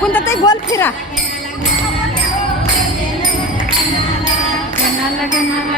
Punta tayo, Gualpira. la.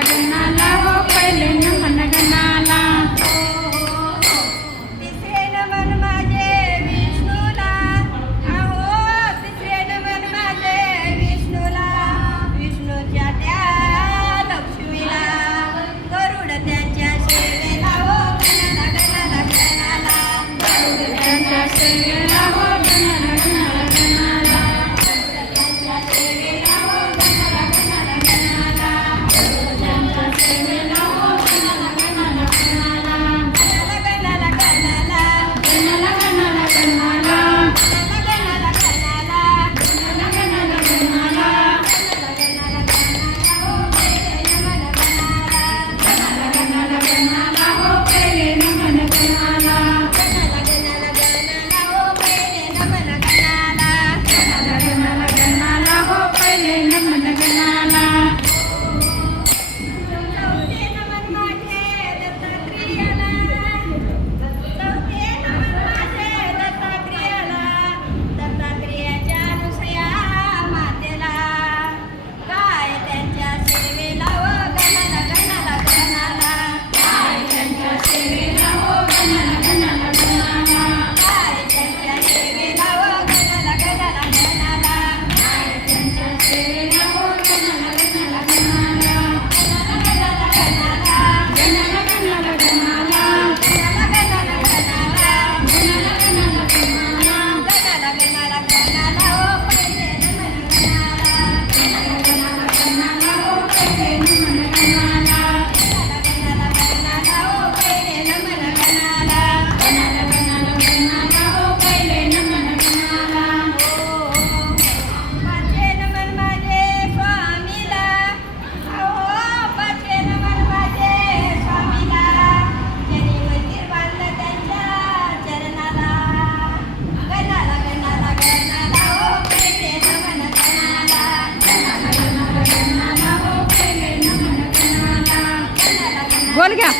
गोल घ्या.